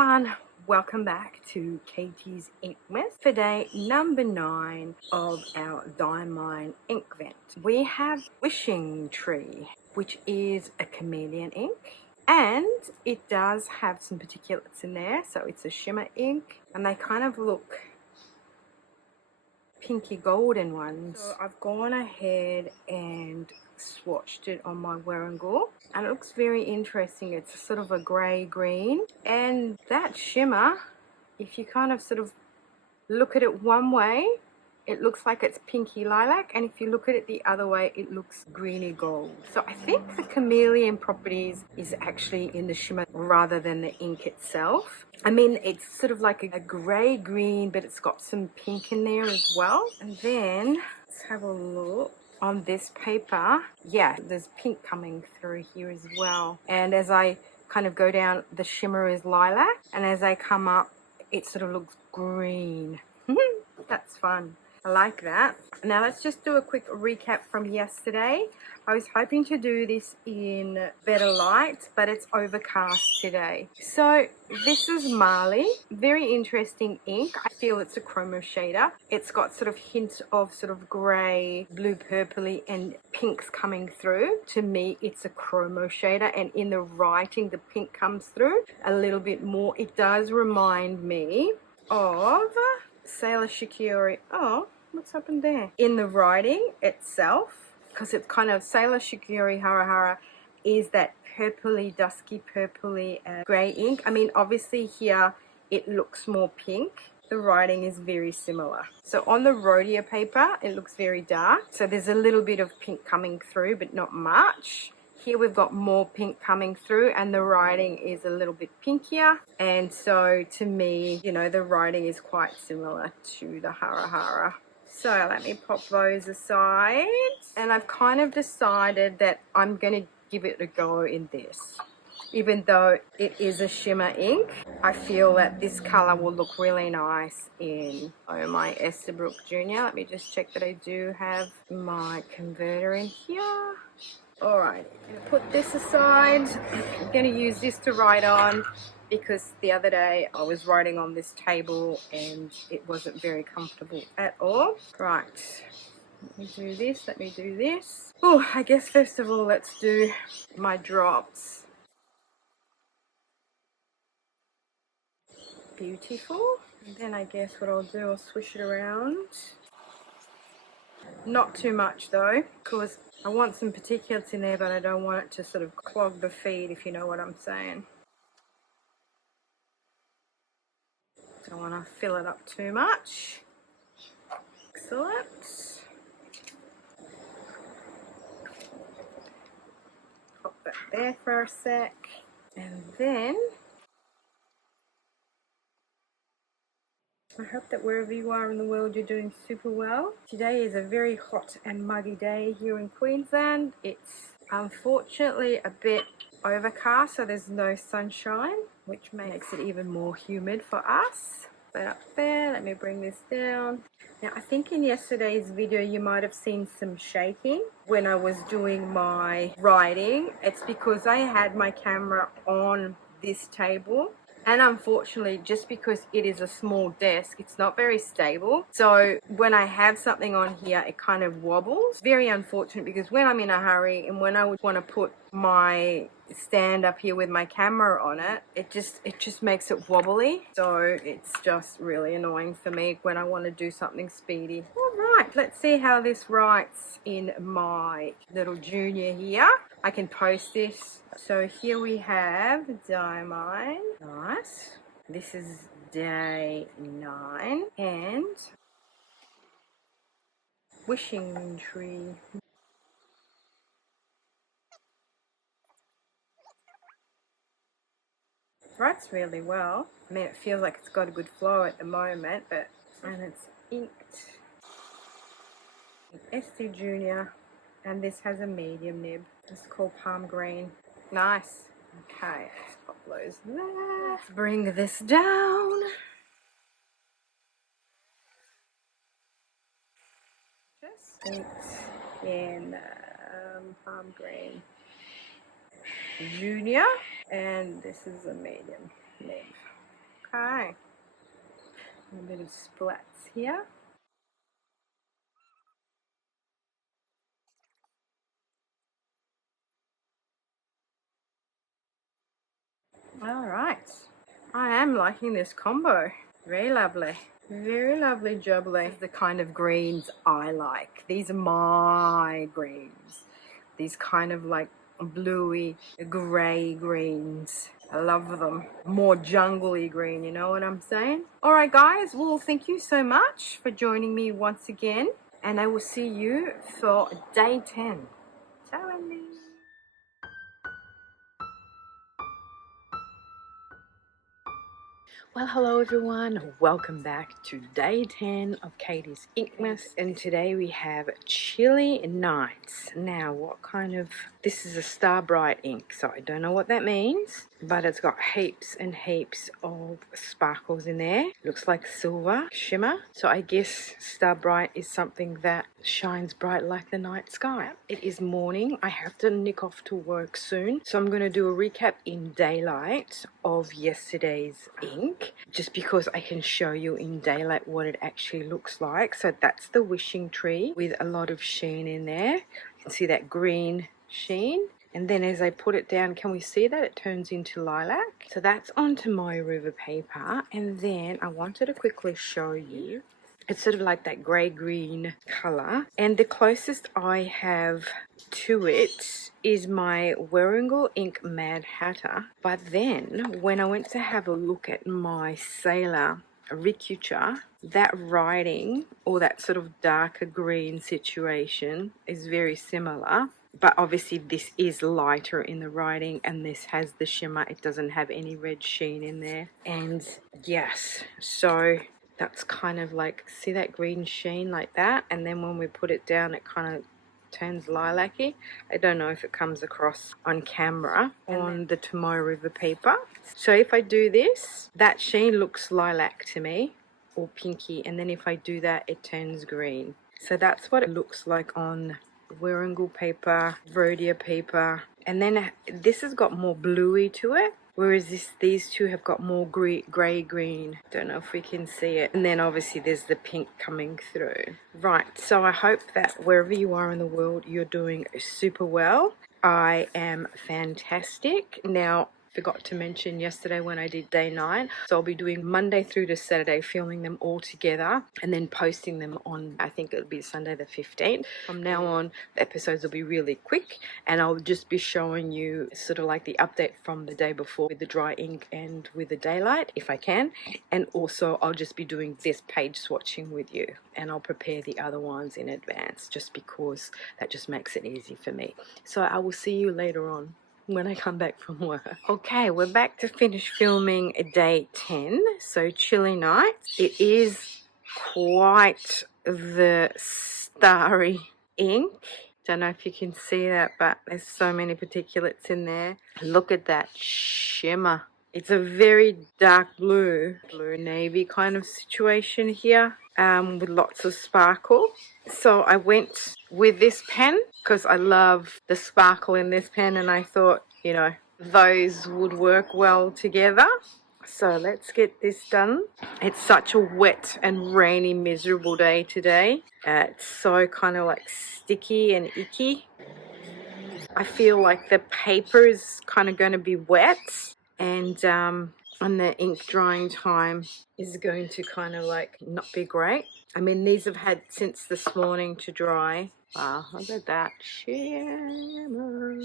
everyone, welcome back to Katie's Inkmas for day number 9 of our Diamine Inkvent. We have Wishing Tree, which is a chameleon ink, and it does have some particulates in there, so it's a shimmer ink, and they kind of look pinky golden ones. So I've gone ahead and swatched it on my Werengal, and it looks very interesting. It's sort of a grey green, and that shimmer, if you kind of sort of look at it one way, it looks like it's pinky lilac, and if you look at it the other way, it looks greeny gold. So I think the chameleon properties is actually in the shimmer rather than the ink itself. I mean, it's sort of like a grey green, but it's got some pink in there as well. And then let's have a look on this paper. Yeah, there's pink coming through here as well. And as I kind of go down, the shimmer is lilac, and as I come up, it sort of looks green. That's fun. I like that. Now let's just do a quick recap from yesterday. I was hoping to do this in better light, but it's overcast today. So this is Marley, very interesting ink. I feel it's a chromo shader. It's got sort of hints of sort of grey, blue, purpley and pinks coming through. To me, it's a chromo shader, and in the writing, the pink comes through a little bit more. It does remind me of Sailor Shikori. Oh, what's happened there? In the writing itself, because it's kind of Sailor Shikori Hara Hara is that purpley, dusky purpley grey ink. I mean, obviously here it looks more pink. The writing is very similar. So on the Rhodia paper, it looks very dark. So there's a little bit of pink coming through, but not much. Here we've got more pink coming through, and the writing is a little bit pinkier. And so to me, you know, the writing is quite similar to the Hara Hara. So let me pop those aside. And I've kind of decided that I'm going to give it a go in this. Even though it is a shimmer ink, I feel that this colour will look really nice in my Estabrook Junior. Let me just check that I do have my converter in here. Alright, I'm going to put this aside. I'm going to use this to write on, because the other day I was writing on this table and it wasn't very comfortable at all. Right, let me do this, let me do this. Oh, I guess first of all let's do my drops. Beautiful. And then I guess what I'll do, I'll swish it around. Not too much though, because I want some particulates in there, but I don't want it to sort of clog the feed, if you know what I'm saying. Don't want to fill it up too much. Excellent. Pop that there for a sec. And then I hope that wherever you are in the world, you're doing super well. Today is a very hot and muggy day here in Queensland. It's unfortunately a bit overcast, so there's no sunshine, which makes it even more humid for us. But up there, let me bring this down. Now, I think in yesterday's video, you might have seen some shaking when I was doing my writing. It's because I had my camera on this table. And unfortunately, just because it is a small desk, it's not very stable. So when I have something on here, it kind of wobbles. Very unfortunate, because when I'm in a hurry and when I would want to put my stand up here with my camera on it, it just makes it wobbly. So it's just really annoying for me when I want to do something speedy. All right, let's see how this writes in my little junior here. I can post this. So here we have Diamine. Nice. This is day 9 and Wishing Tree. Writes really well. I mean, it feels like it's got a good flow at the moment, and it's inked ST Junior, and this has a medium nib. It's called Palm Green. Nice. Okay, let's pop those there. Let's bring this down. Just inked in Palm Green Junior, and this is a medium nib. Okay. A bit of splats here. All right. I am liking this combo. Very lovely. Very lovely jubbly. This is the kind of greens I like. These are my greens. These kind of like bluey, grey greens. I love them. More jungly green, you know what I'm saying? All right, guys. Well, thank you so much for joining me once again. And I will see you for day 10. Ciao, Andy. Well, hello everyone, welcome back to day 10 of Katie's Inkmas, and today we have Chilly Nights. Now, what kind of, this is a Star Bright ink, so I don't know what that means, but it's got heaps and heaps of sparkles in there. Looks like silver shimmer, so I guess Star Bright is something that shines bright like the night sky. It is morning, I have to nick off to work soon, so I'm going to do a recap in daylight of yesterday's ink, just because I can show you in daylight what it actually looks like. So that's the wishing tree with a lot of sheen in there. You can see that green sheen, and then as I put it down, can we see that it turns into lilac? So that's onto my river paper, and then I wanted to quickly show you, it's sort of like that grey-green colour, and the closest I have to it is my Warringal Ink Mad Hatter. But then when I went to have a look at my Sailor Ricuture, that writing, or that sort of darker green situation, is very similar. But obviously this is lighter in the writing, and this has the shimmer. It doesn't have any red sheen in there. And yes, so that's kind of like, see that green sheen like that, and then when we put it down it kind of turns lilac-y. I don't know if it comes across on camera on the Tomorrow River paper. So if I do this, that sheen looks lilac to me, or pinky, and then if I do that it turns green. So that's what it looks like on Warringal paper, Rhodia paper, and then this has got more bluey to it, whereas these two have got more grey green. Don't know if we can see it. And then obviously there's the pink coming through. Right, so I hope that wherever you are in the world you're doing super well. I am fantastic. Now, forgot to mention yesterday when I did day 9, so I'll be doing Monday through to Saturday, filming them all together and then posting them on, I think it'll be Sunday the 15th. From now on the episodes will be really quick, and I'll just be showing you sort of like the update from the day before with the dry ink and with the daylight if I can, and also I'll just be doing this page swatching with you, and I'll prepare the other ones in advance just because that just makes it easy for me. So I will see you later on when I come back from work. Okay, we're back to finish filming day 10, so Chilly Nights. It is quite the starry ink. Don't know if you can see that, but there's so many particulates in there. Look at that shimmer. It's a very dark blue navy kind of situation here, with lots of sparkle. So I went with this pen because I love the sparkle in this pen, and I thought, you know, those would work well together. So let's get this done. It's such a wet and rainy, miserable day today. It's so kind of like sticky and icky. I feel like the paper is kind of going to be wet, and the ink drying time is going to kind of like not be great. I mean, these have had since this morning to dry. Wow, look at that shimmer.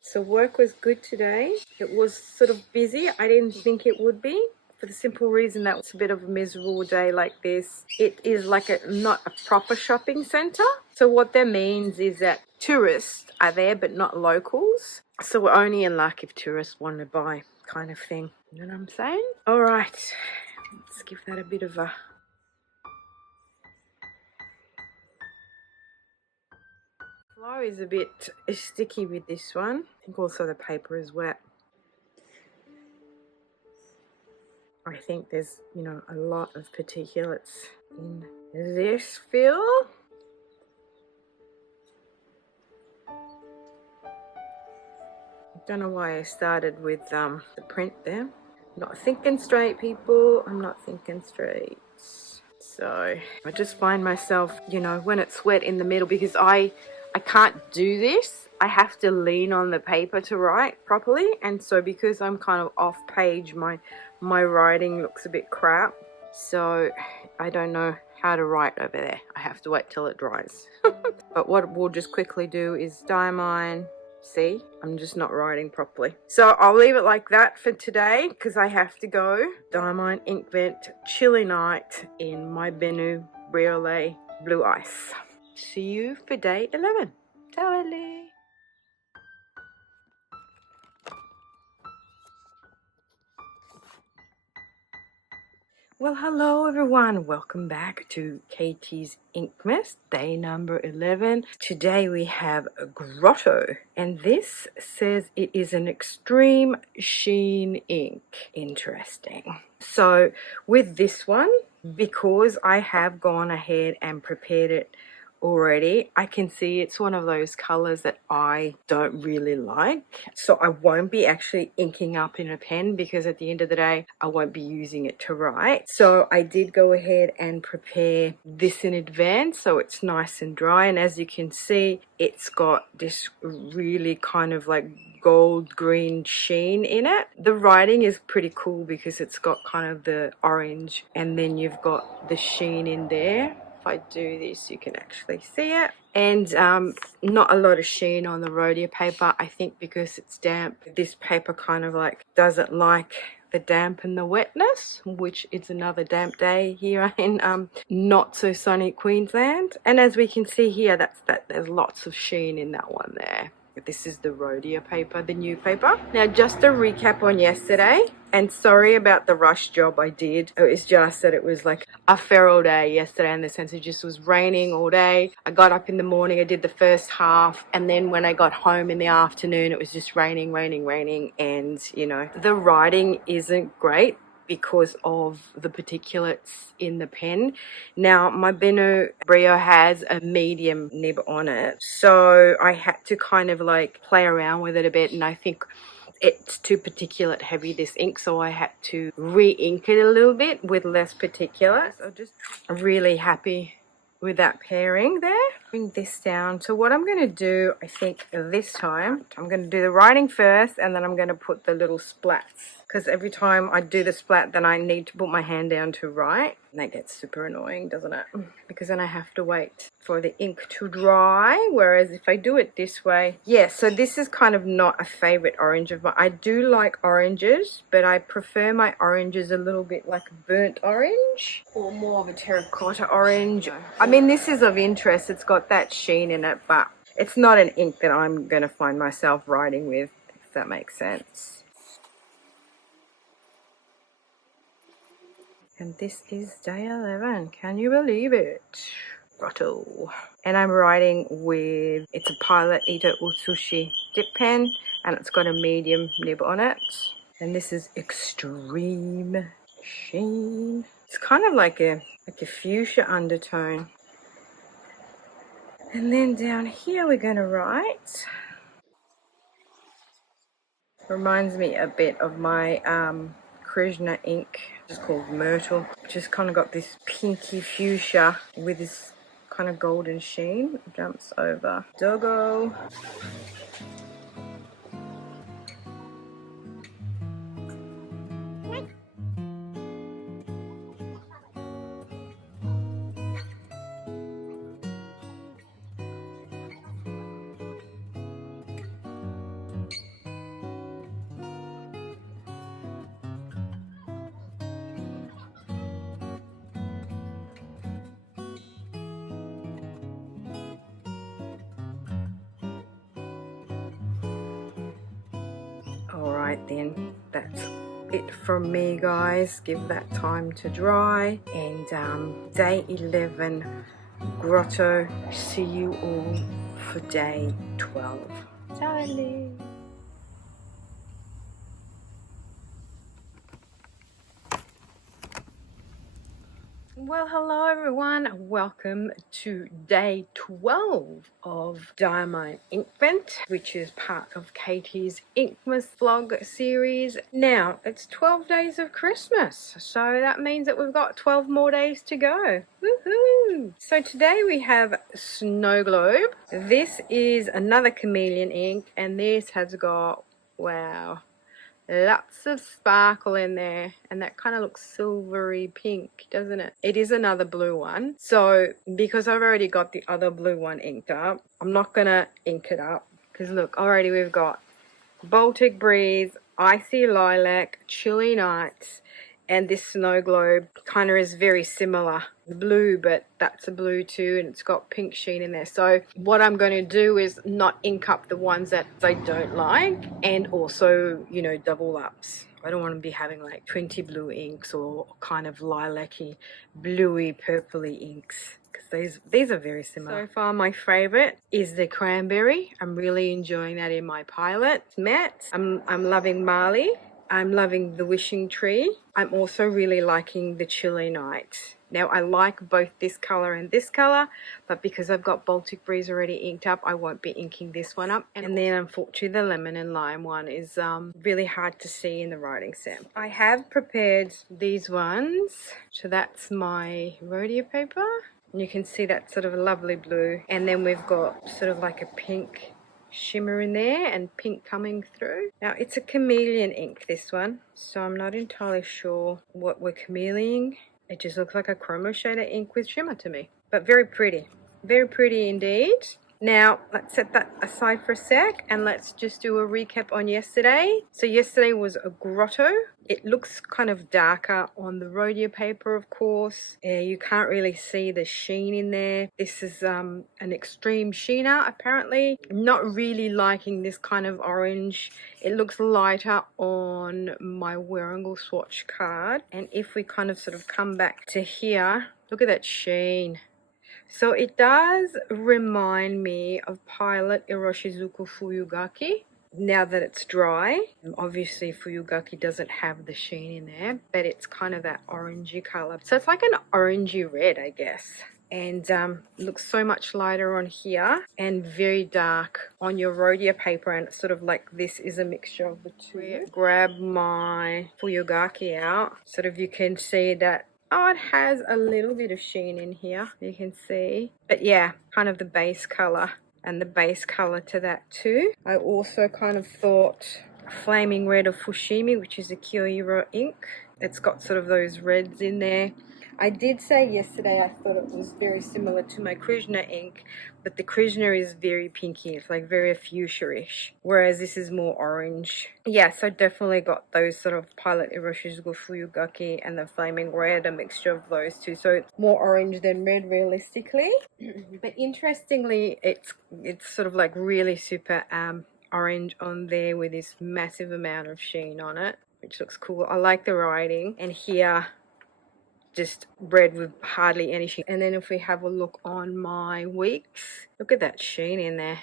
So work was good today. It was sort of busy. I didn't think it would be, for the simple reason that it's a bit of a miserable day like this. It is like not a proper shopping centre. So what that means is that tourists are there but not locals. So we're only in luck if tourists want to buy, kind of thing. You know what I'm saying? All right, let's give that a bit of a... Flow is a bit sticky with this one. I think also the paper is wet. I think there's, you know, a lot of particulates in this fill. Don't know why I started with the print there. I'm not thinking straight, people. I'm not thinking straight. So I just find myself, you know, when it's wet in the middle, because I can't do this. I have to lean on the paper to write properly, and so because I'm kind of off page, my writing looks a bit crap. So I don't know how to write over there. I have to wait till it dries. But what we'll just quickly do is Diamine. See, I'm just not writing properly. So I'll leave it like that for today because I have to go. Diamine Inkvent Chilly Night in my Benu Briolet Blue Ice. See you for day 11. Ciao. Well, hello everyone. Welcome back to Katie's Inkmas, day number 11. Today we have a grotto, and this says it is an extreme sheen ink. Interesting. So with this one, because I have gone ahead and prepared it already, I can see it's one of those colors that I don't really like, so I won't be actually inking up in a pen because at the end of the day I won't be using it to write. So I did go ahead and prepare this in advance so it's nice and dry, and as you can see it's got this really kind of like gold green sheen in it. The writing is pretty cool because it's got kind of the orange and then you've got the sheen in there. If I do this, you can actually see it. And not a lot of sheen on the rhodia paper, I think because it's damp. This paper kind of like doesn't like the damp and the wetness, which is another damp day here in not so sunny Queensland. And as we can see here, there's lots of sheen in that one there. This is the rhodia paper, the new paper. Now, just a recap on yesterday, and sorry about the rush job I did. It was just that it was like a feral day yesterday in the sense it just was raining all day. I got up in the morning, I did the first half, and then when I got home in the afternoon, it was just raining, and you know, the writing isn't great because of the particulates in the pen. Now, my Benu Brio has a medium nib on it, so I had to kind of like play around with it a bit, and I think it's too particulate heavy, this ink, so I had to re-ink it a little bit with less particulate. So just really happy with that pairing there. Bring this down. So what I'm going to do, I think this time, I'm going to do the writing first and then I'm going to put the little splats. Because every time I do the splat, then I need to put my hand down to write. And that gets super annoying, doesn't it? Because then I have to wait for the ink to dry. Whereas if I do it this way, yeah, so this is kind of not a favorite orange of mine. I do like oranges, but I prefer my oranges a little bit like burnt orange or more of a terracotta orange. I mean, this is of interest. It's got that sheen in it, but it's not an ink that I'm going to find myself writing with, if that makes sense. And this is day 11. Can you believe it? Grotto. And I'm writing with, it's a Pilot Ito Utsushi dip pen, and it's got a medium nib on it. And this is extreme sheen. It's kind of like a fuchsia undertone. And then down here we're going to write. Reminds me a bit of my Krishna ink, it's called Myrtle. Just kind of got this pinky fuchsia with this kind of golden sheen. Jumps over Doggo. Alright then, that's it from me guys. Give that time to dry, and day 11 grotto. See you all for day 12. Ciao. Well, hello everyone. Welcome to day 12 of Diamine Inkvent, which is part of Katie's Inkmas vlog series. Now, it's 12 days of Christmas, so that means that we've got 12 more days to go. Woohoo! So today we have Snow Globe. This is another chameleon ink, and this has got, wow, lots of sparkle in there, and that kind of looks silvery pink, doesn't it? It is another blue one, so because I've already got the other blue one inked up, I'm not gonna ink it up because look, already we've got Baltic Breeze, Icy Lilac, Chilly Nights, and this Snow Globe kind of is very similar blue, but that's a blue too, and it's got pink sheen in there. So what I'm going to do is not ink up the ones that I don't like, and also, you know, double ups. I don't want to be having like 20 blue inks or kind of lilac-y, bluey, purpley inks, because these are very similar. So far, my favorite is the cranberry. I'm really enjoying that in my pilot. Matte. I'm loving Marley. I'm loving the Wishing Tree. I'm also really liking the Chilly Night. Now, I like both this color and this color, but because I've got Baltic Breeze already inked up, I won't be inking this one up. And then, unfortunately, the Lemon and Lime one is really hard to see in the writing sample. I have prepared these ones. So that's my rhodia paper. And you can see that sort of a lovely blue. And then we've got sort of like a pink shimmer in there and pink coming through. Now it's a chameleon ink, this one, so I'm not entirely sure what we're chameleoning. It just looks like a chroma shader ink with shimmer to me, but very pretty indeed. Now let's set that aside for a sec and let's just do a recap on yesterday. So yesterday was a grotto. It looks kind of darker on the rhodia paper, of course. You can't really see the sheen in there. This is an extreme sheener, apparently. I'm not really liking this kind of orange. It looks lighter on my Wearingle swatch card. And if we kind of sort of come back to here, look at that sheen. So it does remind me of Pilot Iroshizuku Fuyugaki now that it's dry. Obviously Fuyugaki doesn't have the sheen in there, but it's kind of that orangey color. So it's like an orangey red, I guess. And looks so much lighter on here and very dark on your rhodia paper, and it's sort of like this is a mixture of the two. Grab my Fuyugaki out, sort of you can see that, oh, it has a little bit of sheen in here, you can see. But yeah, kind of the base color and the base color to that too. I also kind of thought Flaming Red of Fushimi, which is a Kyohiro ink. It's got sort of those reds in there. I did say yesterday I thought it was very similar to my Krishna ink, but the Krishna is very pinky. It's like very fuchsia-ish, whereas this is more orange. Yeah, so definitely got those sort of Pilot Iroshizuku Fuyugaki and the Flaming Red, a mixture of those two. So it's more orange than red realistically. But interestingly, it's sort of like really super orange on there with this massive amount of sheen on it, which looks cool. I like the writing. And here, just red with hardly any sheen. And then if we have a look on my weeks, look at that sheen in there.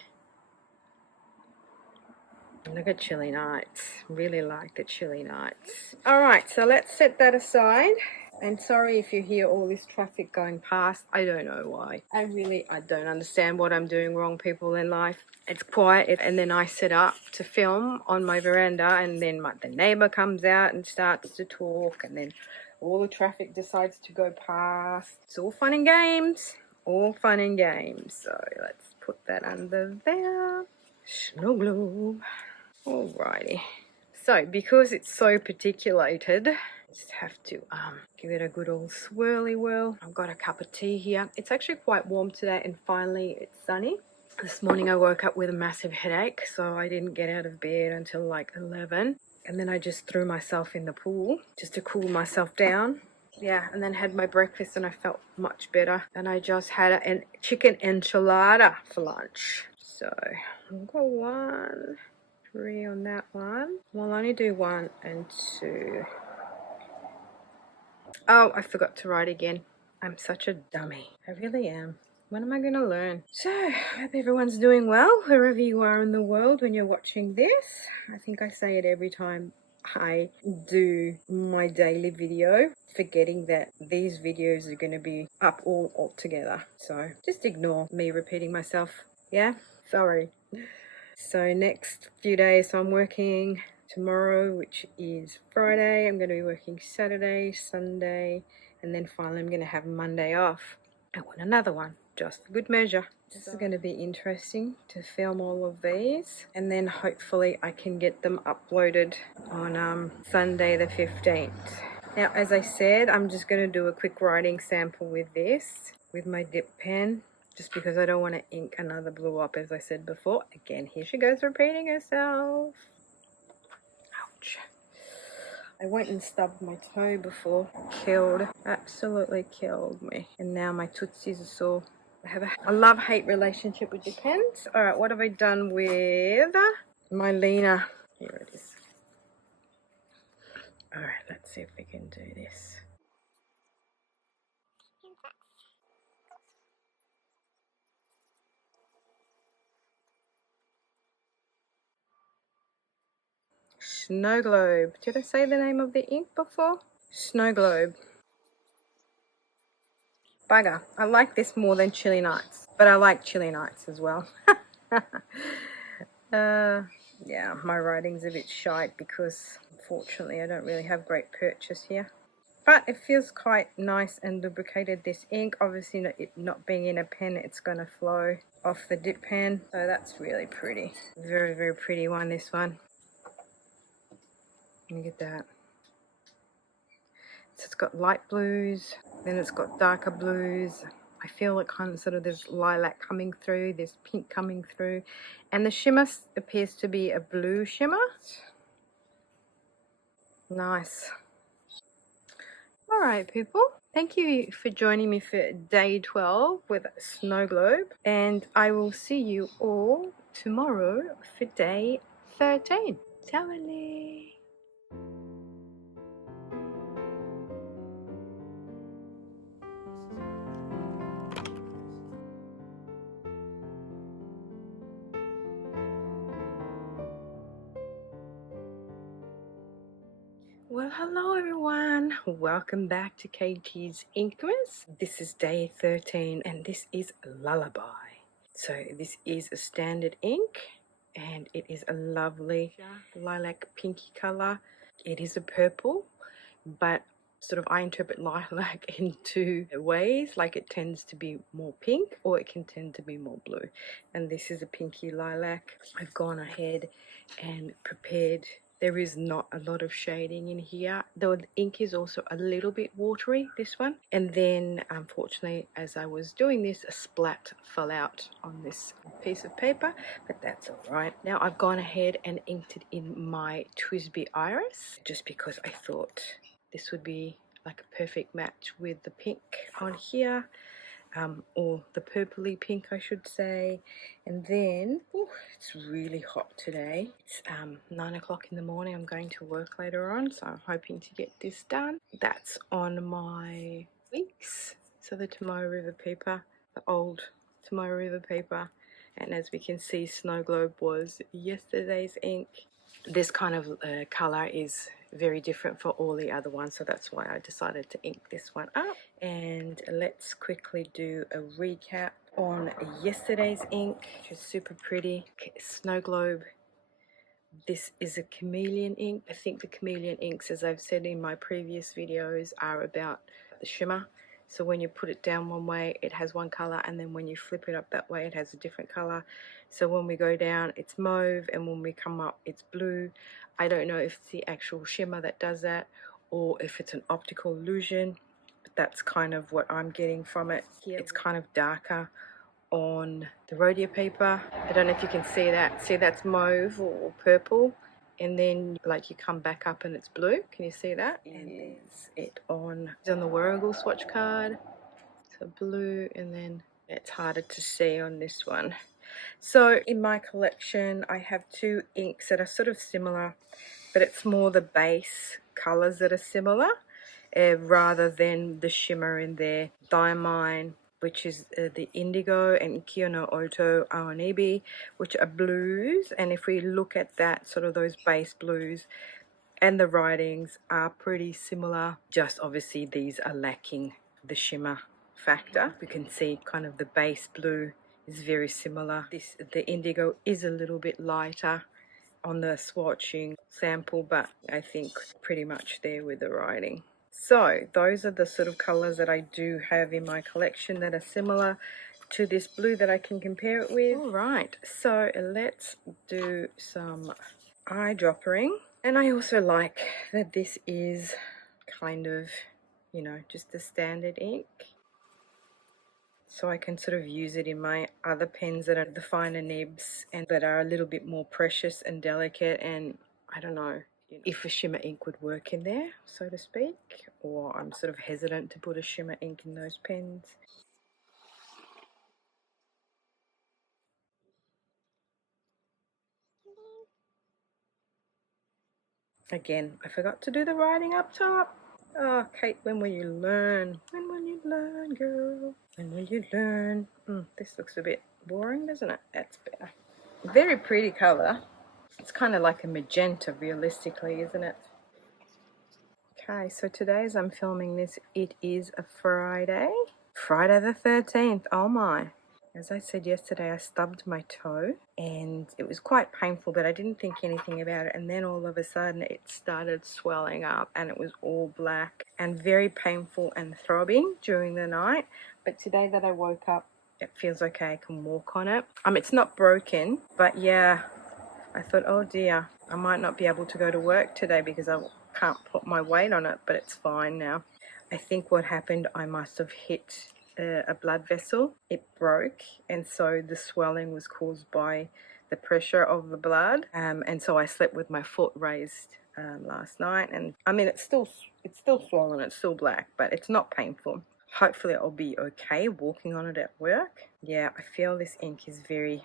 Look at Chilly Nights. Really like the Chilly Nights. Alright, so let's set that aside. And sorry if you hear all this traffic going past. I don't know why. I don't understand what I'm doing wrong, people, in life. It's quiet, and then I set up to film on my veranda, and then the neighbor comes out and starts to talk, and then all the traffic decides to go past. It's all fun and games. All fun and games. So let's put that under there. Snow globe. Alrighty. So because it's so particulated, just have to give it a good old swirly whirl. I've got a cup of tea here. It's actually quite warm today, and finally it's sunny. This morning I woke up with a massive headache, so I didn't get out of bed until like 11. And then I just threw myself in the pool just to cool myself down. Yeah, and then had my breakfast and I felt much better. And I just had a chicken enchilada for lunch. So I'll go 1, 3 on that one. Well, I'll only do 1 and 2. Oh, I forgot to write again. I'm such a dummy. I really am. When am I going to learn? So, I hope everyone's doing well, wherever you are in the world when you're watching this. I think I say it every time. I do my daily video, forgetting that these videos are going to be up all together. So just ignore me repeating myself. Yeah, sorry. So next few days I'm working tomorrow, which is Friday. I'm going to be working Saturday, Sunday, and then finally I'm going to have Monday off. I want another one, just for good measure. This is going to be interesting to film all of these, and then hopefully I can get them uploaded on Sunday the 15th. Now, as I said, I'm just going to do a quick writing sample with this, with my dip pen, just because I don't want to ink another blue up, as I said before. Again, here she goes repeating herself. Ouch. I went and stubbed my toe before. Killed, absolutely killed me. And now my tootsies are sore. I have a love-hate relationship with the pens. Alright, what have I done with my Lena? Here it is. Alright, let's see if we can do this. Snow Globe. Did I say the name of the ink before? Snow Globe. Bugger. I like this more than Chilly Nights, but I like Chilly Nights as well. Yeah, my writing's a bit shite because unfortunately I don't really have great purchase here. But it feels quite nice and lubricated, this ink. Obviously, it not being in a pen, it's going to flow off the dip pen. So that's really pretty. Very, very pretty one, this one. Look at that. So it's got light blues, then it's got darker blues. I feel it kind of sort of there's lilac coming through, there's pink coming through. And the shimmer appears to be a blue shimmer. Nice. Alright people, thank you for joining me for day 12 with Snow Globe. And I will see you all tomorrow for day 13. Ciao. Well, hello everyone. Welcome back to KG's Inkmas. This is day 13 and this is Lullaby. So this is a standard ink and it is a lovely lilac pinky color. It is a purple, but sort of I interpret lilac in two ways, like it tends to be more pink or it can tend to be more blue. And this is a pinky lilac. I've gone ahead and prepared. There is not a lot of shading in here, though the ink is also a little bit watery, this one. And then, unfortunately, as I was doing this, a splat fell out on this piece of paper, but that's all right. Now I've gone ahead and inked it in my Twisby Iris, just because I thought this would be like a perfect match with the pink on here. Or the purpley pink I should say. And then it's really hot today. It's 9 o'clock in the morning. I'm going to work later on, so I'm hoping to get this done. That's on my Weeks, so the Tomoe River paper, the old Tomoe River paper. And as we can see, Snow Globe was yesterday's ink. This kind of color is very different for all the other ones, so that's why I decided to ink this one up. And let's quickly do a recap on yesterday's ink, which is super pretty. Snow Globe. This is a chameleon ink. I think the chameleon inks, as I've said in my previous videos, are about the shimmer. So when you put it down one way, it has one color, and then when you flip it up that way, it has a different color. So when we go down, it's mauve, and when we come up, it's blue. I don't know if it's the actual shimmer that does that, or if it's an optical illusion, but that's kind of what I'm getting from it. It's kind of darker on the Rhodia paper. I don't know if you can see that. See, that's mauve or purple, and then like you come back up and it's blue. Can you see that? And there's it on the Warrigal swatch card. So blue, and then it's harder to see on this one. So in my collection I have two inks that are sort of similar, but it's more the base colors that are similar rather than the shimmer in there. Diamine, which is the indigo, and Kyono Oto Aonibi, which are blues. And if we look at that, sort of those base blues, and the writings are pretty similar, just obviously these are lacking the shimmer factor. You can see kind of the base blue is very similar. The indigo is a little bit lighter on the swatching sample, but I think pretty much there with the writing. So those are the sort of colors that I do have in my collection that are similar to this blue that I can compare it with. All right, so let's do some eyedroppering. And I also like that this is kind of, you know, just the standard ink. So I can sort of use it in my other pens that are the finer nibs and that are a little bit more precious and delicate, and I don't know if a shimmer ink would work in there, so to speak, or I'm sort of hesitant to put a shimmer ink in those pens. Again, I forgot to do the writing up top. Oh, Kate, when will you learn? When will you learn, girl? When will you learn? This looks a bit boring, doesn't it? That's better. Very pretty color. It's kind of like a magenta, realistically, isn't it? Okay, so today as I'm filming this, it is a Friday. Friday the 13th, oh my. As I said yesterday, I stubbed my toe and it was quite painful, but I didn't think anything about it. And then all of a sudden it started swelling up and it was all black and very painful and throbbing during the night. But today that I woke up, it feels okay. I can walk on it. It's not broken, but yeah, I thought, oh dear, I might not be able to go to work today because I can't put my weight on it, but it's fine now. I think what happened, I must have hit a blood vessel. It broke, and so the swelling was caused by the pressure of the blood. And so I slept with my foot raised last night, and I mean it's still swollen, it's still black, but it's not painful. Hopefully I'll be okay walking on it at work. Yeah, I feel this ink is very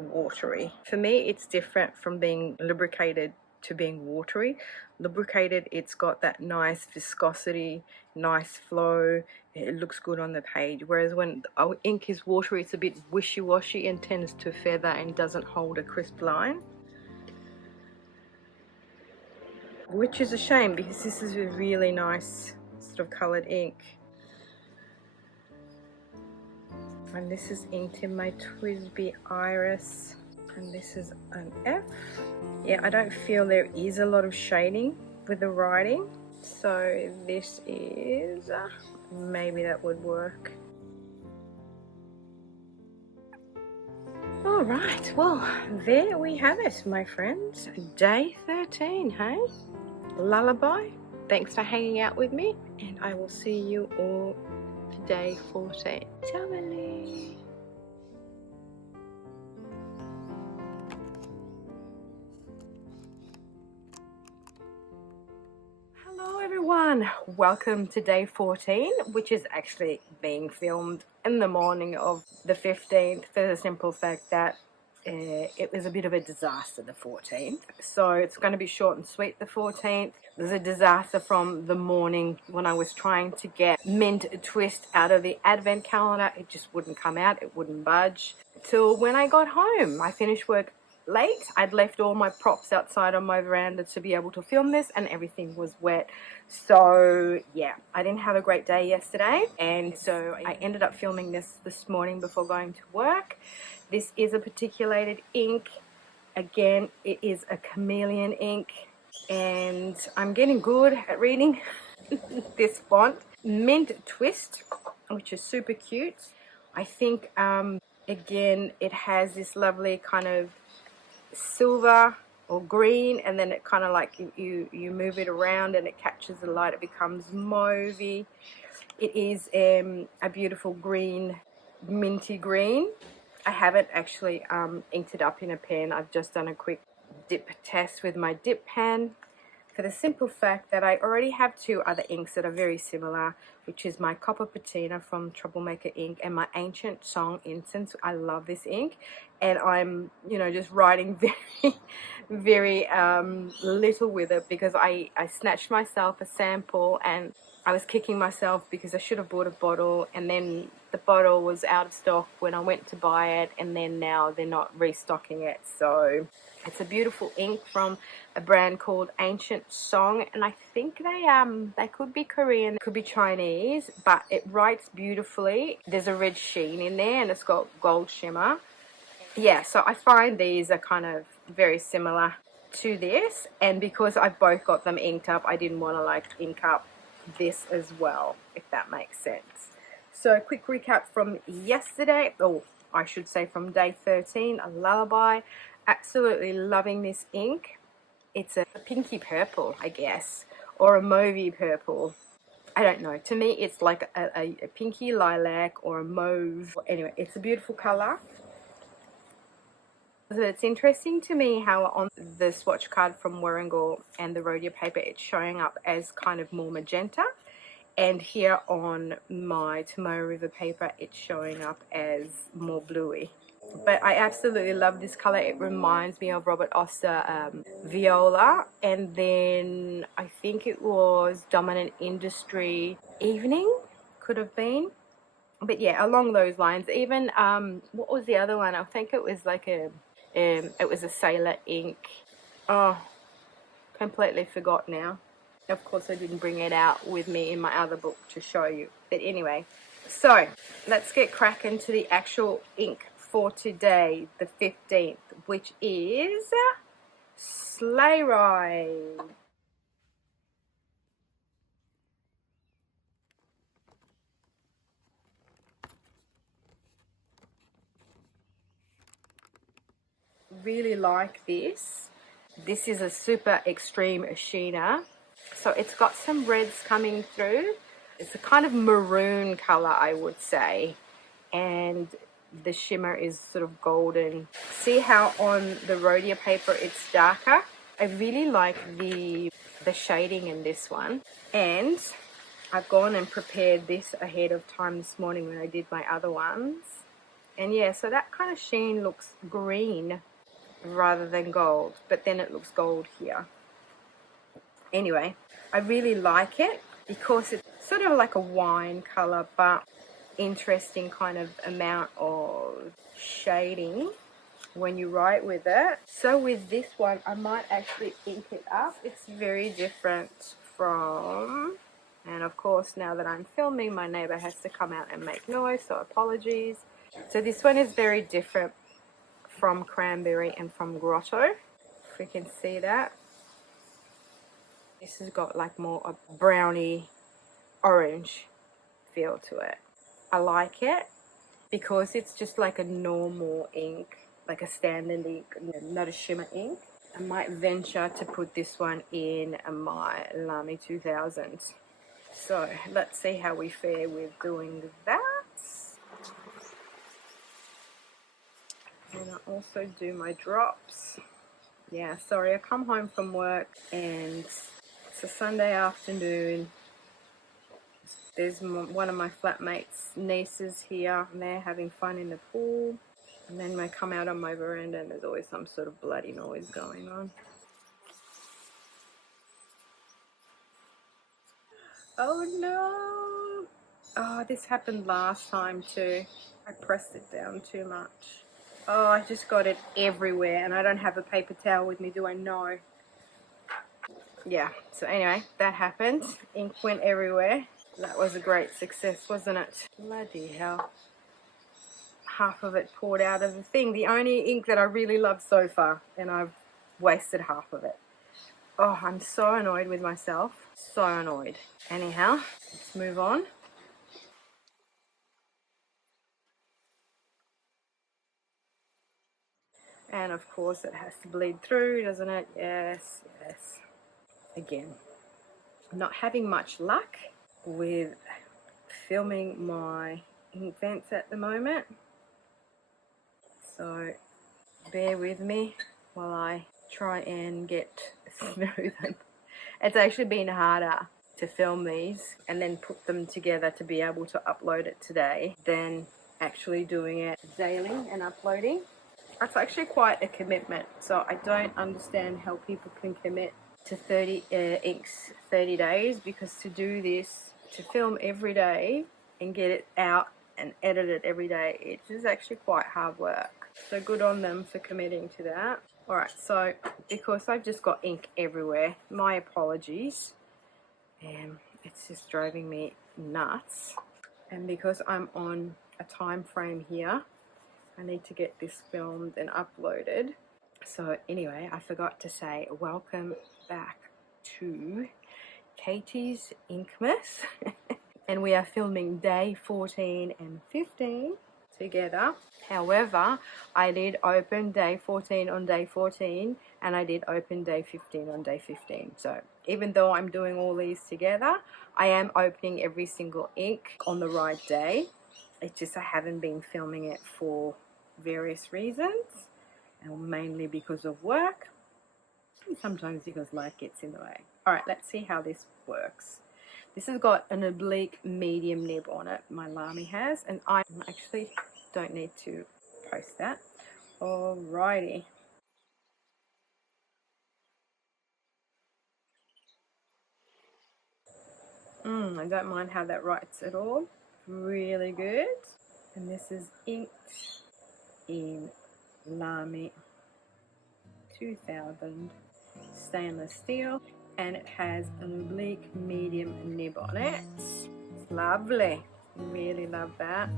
watery. For me, it's different from being lubricated to being watery. Lubricated, it's got that nice viscosity, nice flow, it looks good on the page, whereas when our ink is watery, it's a bit wishy-washy and tends to feather and doesn't hold a crisp line, which is a shame because this is a really nice sort of colored ink. And this is inked in my Twisby Iris, and this is an F. Yeah, I don't feel there is a lot of shading with the writing, so this is maybe that would work. All right, well, there we have it, my friends. Day 13, hey? Lullaby. Thanks for hanging out with me, and I will see you all for day 14. Ciao. Hello everyone, welcome to day 14, which is actually being filmed in the morning of the 15th for the simple fact that it was a bit of a disaster the 14th. So it's going to be short and sweet the 14th. There's a disaster from the morning when I was trying to get Mint Twist out of the advent calendar. It just wouldn't come out, it wouldn't budge. Till when I got home, I finished work late. I'd left all my props outside on my veranda to be able to film this, and everything was wet. So yeah, I didn't have a great day yesterday, and so I ended up filming this morning before going to work. This is a particulated ink. Again, it is a chameleon ink, and I'm getting good at reading this font. Mint Twist, which is super cute. I think again, it has this lovely kind of silver or green, and then it kind of like you move it around and it catches the light, it becomes mauvey. It is a beautiful green, minty green. I haven't actually inked it up in a pen. I've just done a quick dip test with my dip pen, for the simple fact that I already have two other inks that are very similar, which is my Copper Patina from Troublemaker Ink and my Ancient Song Incense. I love this ink, and I'm, you know, just writing very little with it because I snatched myself a sample and I was kicking myself because I should have bought a bottle, and then the bottle was out of stock when I went to buy it, and then now they're not restocking it. So it's a beautiful ink from a brand called Ancient Song, and I think they could be Korean, could be Chinese, but it writes beautifully. There's a red sheen in there, and it's got gold shimmer. Yeah, so I find these are kind of very similar to this, and because I've both got them inked up, I didn't want to like ink up this as well, if that makes sense. So quick recap from yesterday, or I should say from day 13, a Lullaby. Absolutely loving this ink. It's a pinky purple, I guess, or a mauvey purple. I don't know. To me, it's like a pinky lilac or a mauve. Anyway, it's a beautiful color. So it's interesting to me how on the swatch card from Warringal and the Rhodia paper, it's showing up as kind of more magenta. And here on my Tomorrow River paper, it's showing up as more bluey. But I absolutely love this color. It reminds me of Robert Oster Viola. And then I think it was Dominant Industry Evening, could have been. But yeah, along those lines. Even, what was the other one? I think it was like it was a Sailor ink. Oh, completely forgot now. Of course, I didn't bring it out with me in my other book to show you. But anyway, so let's get cracking to the actual ink for today, the 15th, which is Sleigh Ride. Really like this. This is a super extreme sheener. So it's got some reds coming through. It's a kind of maroon color, I would say. And the shimmer is sort of golden. See how on the Rhodia paper it's darker? I really like the shading in this one. And I've gone and prepared this ahead of time this morning when I did my other ones. And yeah, so that kind of sheen looks green rather than gold, but then it looks gold here. Anyway, I really like it because it's sort of like a wine color, but interesting kind of amount of shading when you write with it. So with this one, I might actually ink it up. It's very different from, and of course now that I'm filming, my neighbor has to come out and make noise, so apologies. So this one is very different from Cranberry and from Grotto, if we can see that. This has got like more a browny orange feel to it. I like it because it's just like a normal ink, like a standard ink, not a shimmer ink. I might venture to put this one in my Lamy 2000s. So let's see how we fare with doing that. And I also do my drops. Yeah, sorry, I come home from work and it's a Sunday afternoon. There's one of my flatmates' nieces here, and they're having fun in the pool. And then I come out on my veranda and there's always some sort of bloody noise going on. Oh no! Oh, this happened last time too. I pressed it down too much. Oh, I just got it everywhere, and I don't have a paper towel with me, do I know? Yeah, so anyway, that happened. Ink went everywhere. That was a great success, wasn't it? Bloody hell. Half of it poured out of the thing. The only ink that I really love so far, and I've wasted half of it. Oh, I'm so annoyed with myself. So annoyed. Anyhow, let's move on. And of course it has to bleed through, doesn't it? Yes, yes. Again, I'm not having much luck with filming my Inkvents at the moment. So bear with me while I try and get through them. It's actually been harder to film these and then put them together to be able to upload it today than actually doing it daily and uploading. That's actually quite a commitment, so I don't understand how people can commit to 30 inks 30 days, because to do this to film every day and get it out and edit it every day, it is actually quite hard work. So good on them for committing to that. Alright, so because I've just got ink everywhere, my apologies. It's just driving me nuts. And because I'm on a time frame here, I need to get this filmed and uploaded. So anyway, I forgot to say welcome back to Katie's Inkmas. And we are filming day 14 and 15 together. However, I did open day 14 on day 14 and I did open day 15 on day 15. So even though I'm doing all these together, I am opening every single ink on the right day. It's just I haven't been filming it for various reasons, and mainly because of work, and sometimes because life gets in the way. Alright, let's see how this works. This has got an oblique medium nib on it, my Lamy has, and I actually don't need to post that. Alrighty. I don't mind how that writes at all. Really good. And this is inked in Lamy 2000 stainless steel, and it has an oblique medium nib on it. It's lovely. Really love that.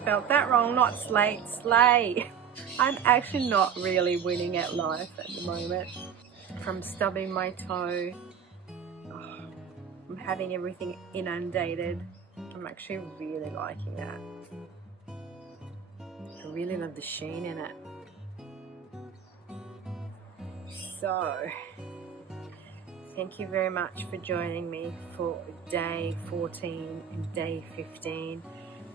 Spelt that wrong, not slate, slay. I'm actually not really winning at life at the moment. From stubbing my toe, I'm having everything inundated. I'm actually really liking that. I really love the sheen in it. So, thank you very much for joining me for day 14 and day 15.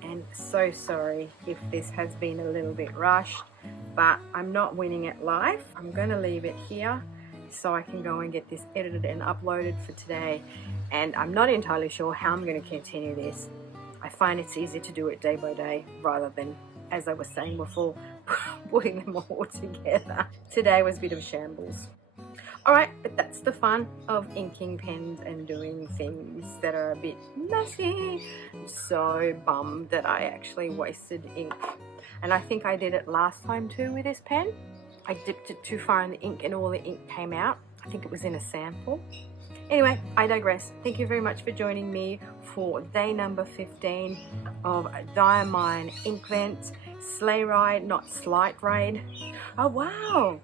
And so sorry if this has been a little bit rushed, but I'm not winning at life. I'm going to leave it here so I can go and get this edited and uploaded for today. And I'm not entirely sure how I'm going to continue this. I find it's easier to do it day by day rather than, as I was saying before, putting them all together. Today was a bit of a shambles. Alright, but that's the fun of inking pens and doing things that are a bit messy. I'm so bummed that I actually wasted ink. And I think I did it last time too with this pen. I dipped it too far in the ink and all the ink came out. I think it was in a sample. Anyway, I digress. Thank you very much for joining me for day number 15 of Diamine Inkvent Sleigh Ride, not Slight Ride. Oh wow,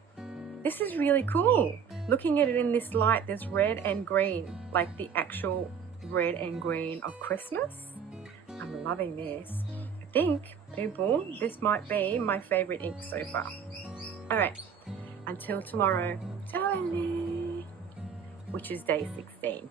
this is really cool. Looking at it in this light, there's red and green, like the actual red and green of Christmas. I'm loving this. I think, people, this might be my favorite ink so far. Alright, until tomorrow, Charlie, which is day 16.